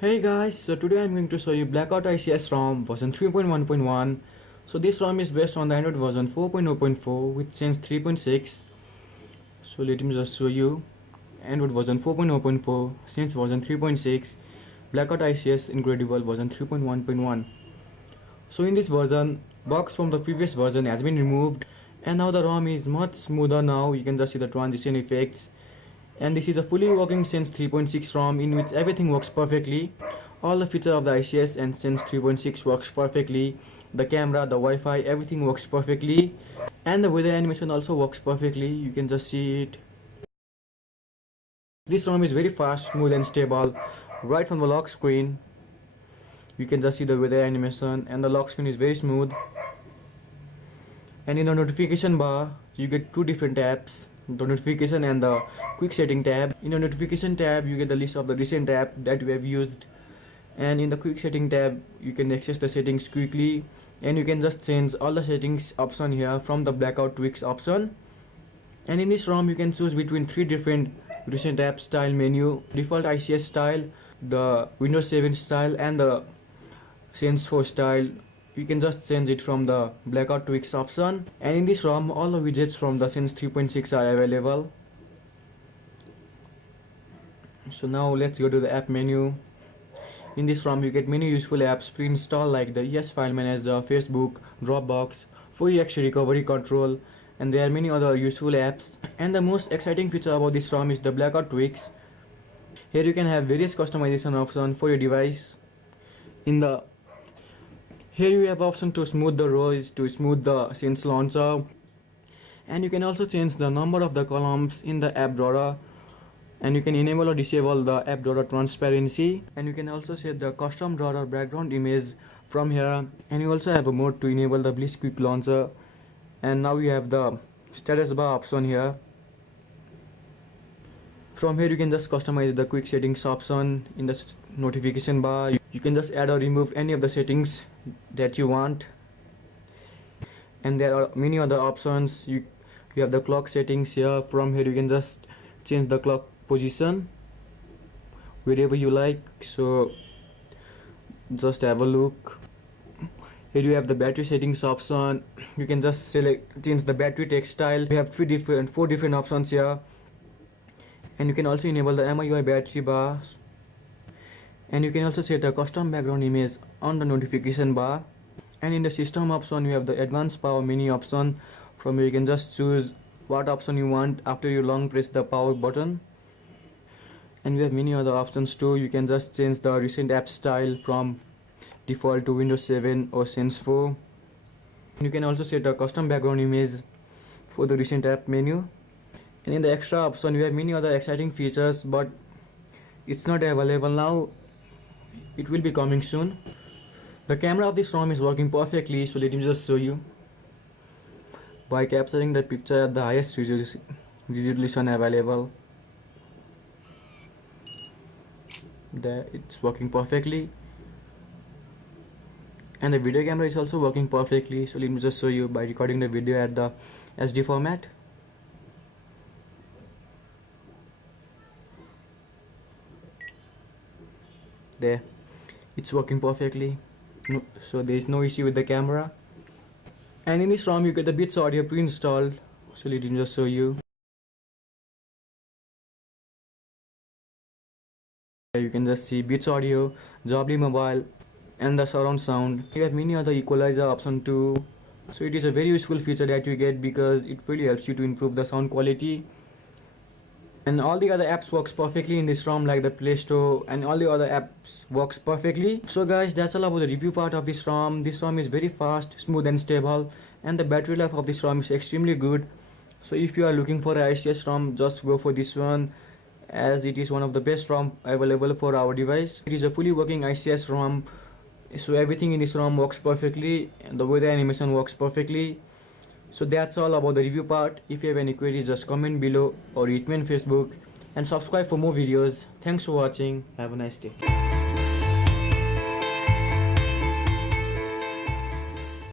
Hey guys, so today I'm going to show you Blackout ICS ROM version 3.1.1. So this ROM is based on the Android version 4.0.4 with Sense 3.6. So let me just show you Android version 4.0.4, Sense version 3.6, Blackout ICS Incredible version 3.1.1. So in this version, bugs from the previous version has been removed and now the ROM is much smoother now. You can just see the transition effects. And this is a fully working Sense 3.6 ROM in which everything works perfectly. All the features of the ICS and Sense 3.6 works perfectly. The camera, the Wi-Fi, everything works perfectly. And the weather animation also works perfectly. You can just see it. This ROM is very fast, smooth and stable. Right from the lock screen, you can just see the weather animation and the lock screen is very smooth. And in the notification bar, you get two different tabs, the notification and the quick setting tab. In the notification tab, you get the list of the recent app that you have used, and in the quick setting tab, you can access the settings quickly, and you can just change all the settings option here from the blackout tweaks option. And in this ROM, you can choose between three different recent app style menu: default ICS style, the Windows 7 style, and the Sense 4 style. You can just change it from the blackout tweaks option. And in this ROM, all the widgets from the Sense 3.6 are available. So now let's go to the app menu. In this ROM, you get many useful apps pre-installed like the ES File Manager, Facebook, Dropbox, 4ex Recovery Control, and there are many other useful apps. And the most exciting feature about this ROM is the blackout tweaks. Here you can have various customization options for your device. Here you have option to smooth the rows, to smooth the Sense launcher, and you can also change the number of the columns in the app drawer, and you can enable or disable the app drawer transparency, and you can also set the custom drawer background image from here. And you also have a mode to enable the Bliss Quick Launcher. And now you have the status bar option here. From here you can just customize the quick settings option. In the notification bar, you can just add or remove any of the settings that you want, and there are many other options. You have the clock settings here. From here you can just change the clock position wherever you like, so just have a look. Here you have the battery settings option. You can just change the battery text style. You have four different options here, and you can also enable the MIUI battery bar. And you can also set a custom background image on the notification bar. And in the system option, you have the advanced power menu option. From here you can just choose what option you want after you long press the power button. And you have many other options too. You can just change the recent app style from default to Windows 7 or Sense 4. And you can also set a custom background image for the recent app menu. And in the extra option, you have many other exciting features, but it's not available now. It will be coming soon. The camera of this ROM is working perfectly, so let me just show you. By capturing the picture at the highest resolution available, there it's working perfectly. And the video camera is also working perfectly, so let me just show you by recording the video at the SD format. There, it's working perfectly, so there is no issue with the camera. And in this ROM you get the Beats Audio pre-installed, so let me just show you. You can just see Beats Audio, Jobly Mobile, and the surround sound. You have many other equalizer option too, so it is a very useful feature that you get because it really helps you to improve the sound quality. And all the other apps works perfectly in this ROM, like the Play Store, and all the other apps works perfectly. So guys, that's all about the review part of this ROM. This ROM is very fast, smooth and stable, and the battery life of this ROM is extremely good. So if you are looking for a ICS ROM, just go for this one, as it is one of the best ROM available for our device. It is a fully working ICS ROM, so everything in this ROM works perfectly, and the weather animation works perfectly. So that's all about the review part. If you have any queries, just comment below or hit me on Facebook, and subscribe for more videos. Thanks for watching. Have a nice day.